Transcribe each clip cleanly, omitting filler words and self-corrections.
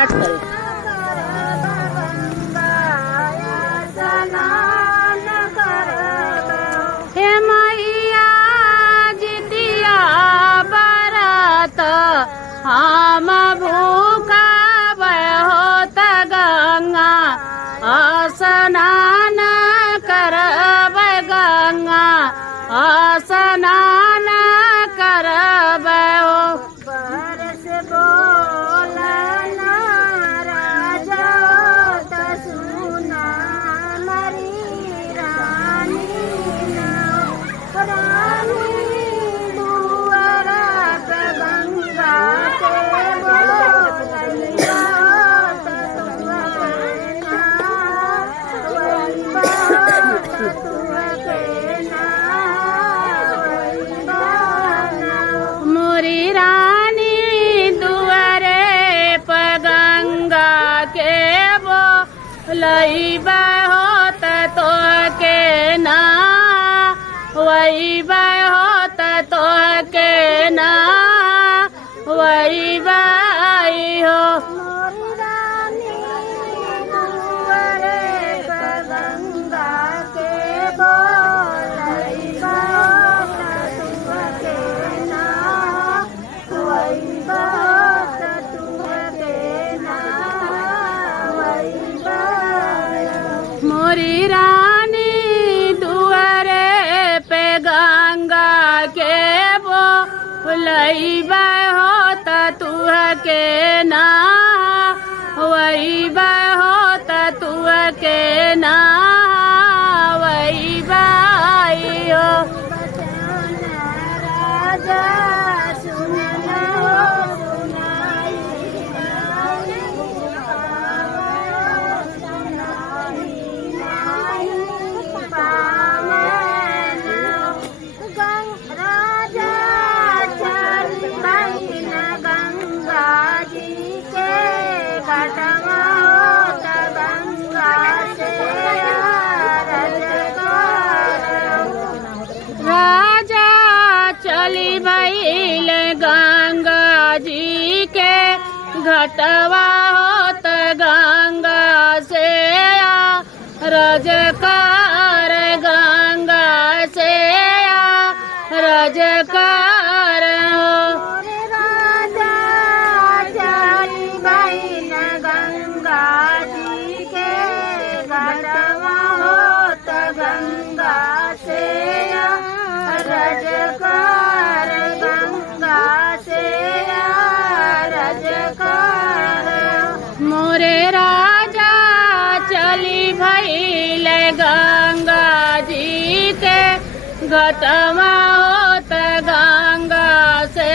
पाठ करो। हे मैया जितिया बरत हम भूखा होत गंगा स्नान करब गंगा स्नान करब बरस बोलना राजा त सुना मरी रानी रानी दुआरा पे गंगा के बोलैया त तुआ के ना वही बात तुआ के ना वही बात मोरी रानी दुआरे पे गंगा के बोलैबा होत तो के ना वही होत तो के ना वही बाई हो मोरी रानी दुआरे पे गंगा के बोलैबा होत तो के ना वही बात तुआ के ना वही बात मोरी रानी दुआरे पे गंगा के बोलैबा होत तुआ के ना वही होत तुआ के ना वही बाई हो राजा सुनना सुनाई राजा चल बहिन गंगा जी के घटवा होत गंगा से राजा चली भइल गंगा जी के घटवा होत गंगा से रजकार गंगा से रजकार हो राजा चली भइल गंगा जी के घटवा होत गंगा से रजकार गंगा से रजकार मोरे राजा चली भइल गंगा जी के घटवा होत गंगा से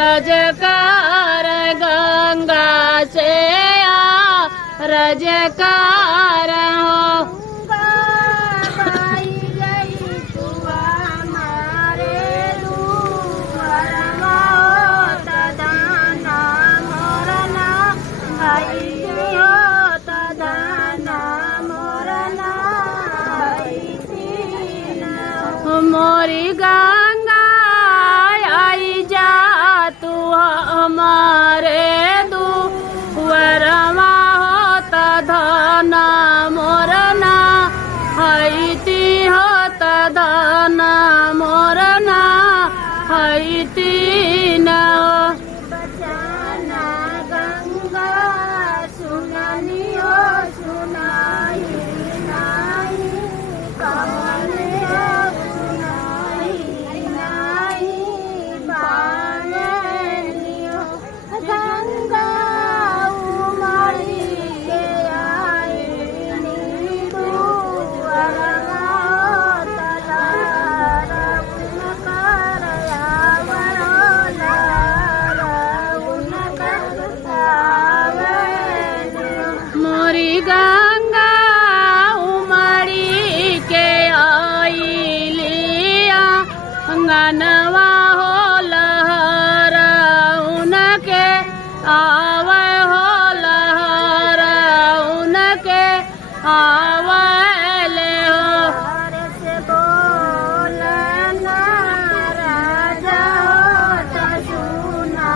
रजकार गंगा से रजकार हो मोरी गंगा आई जा तू हमारे दुआरमा होत धना मोरना हैती होत धना मोरना हैती न बचाना गंगा सुननियो सुनाई नाई कमले गंगा उमड़ी के आई मोरी गंगा उमड़ी के आई लिया गनवा हो लहर उनके आवे हो लहर उनके आवे हो से बोलना राजा हो सुना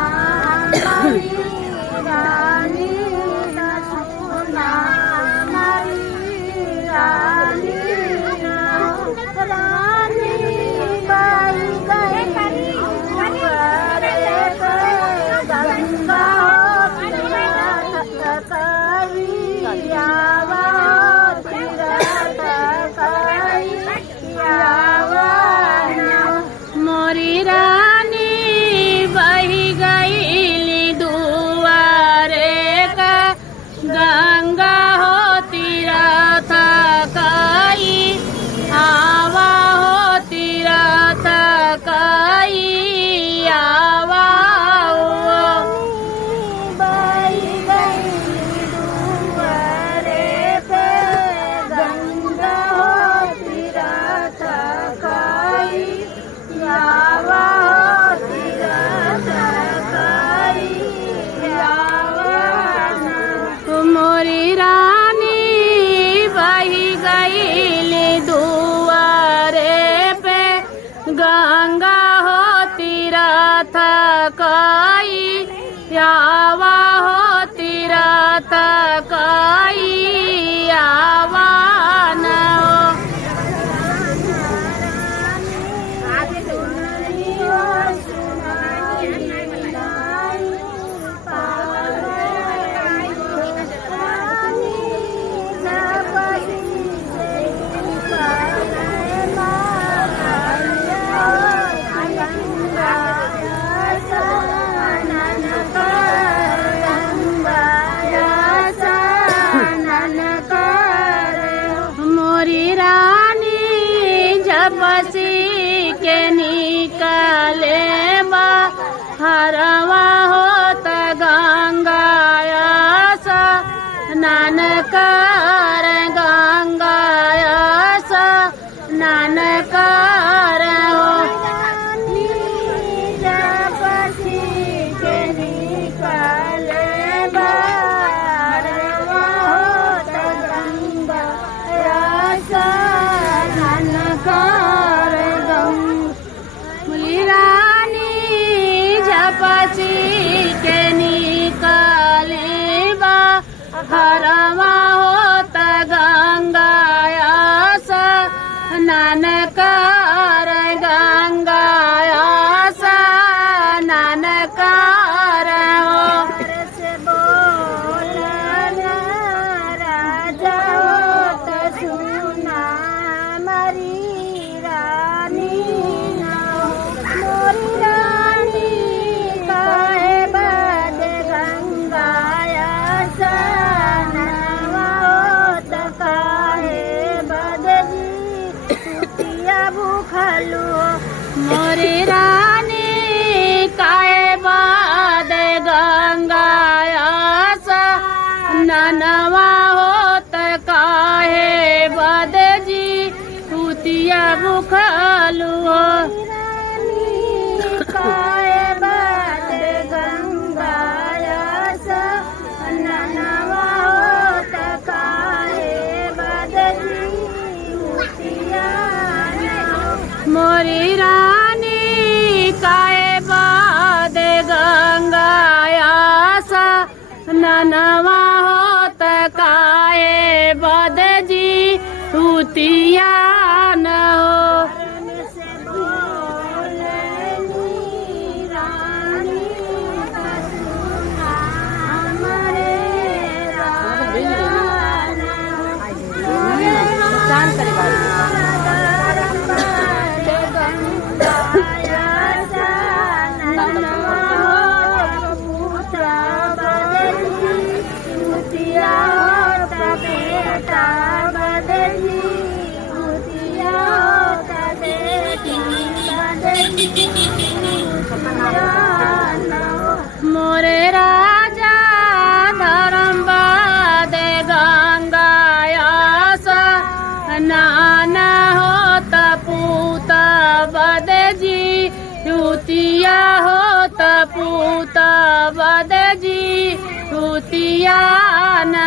जपसी के निकले हरवा होत गंगाया स्नान कर गंगाया स्नान कर हो जपसी के निकले हरवा होत गंगाया स्नान कर रानी झपसी के निकले हरवा होत गंगाया स्नान कर गंगाया स्नान कर हो से बोलन राजा होत सुना मरी रानी मोरी रानी काहे बद गंगाया स्नानवा होत काहे बद जी तुतिया भूखलू मोरी रानी काहे बद गंगाया स्नानवा होत काहे बद जी तुतिया भूखलू काहे बद गंगाया स्नानवा होत काहे बद जी तुतिया मोरी रानी काहे बद गंगाया स्नानवा होत काहे बद जी तुतिया न हो मोरे राजा धर्म बद गंगाया स्नान होत पूत बद जी तुतिया होत पूत बद जी तुतिया न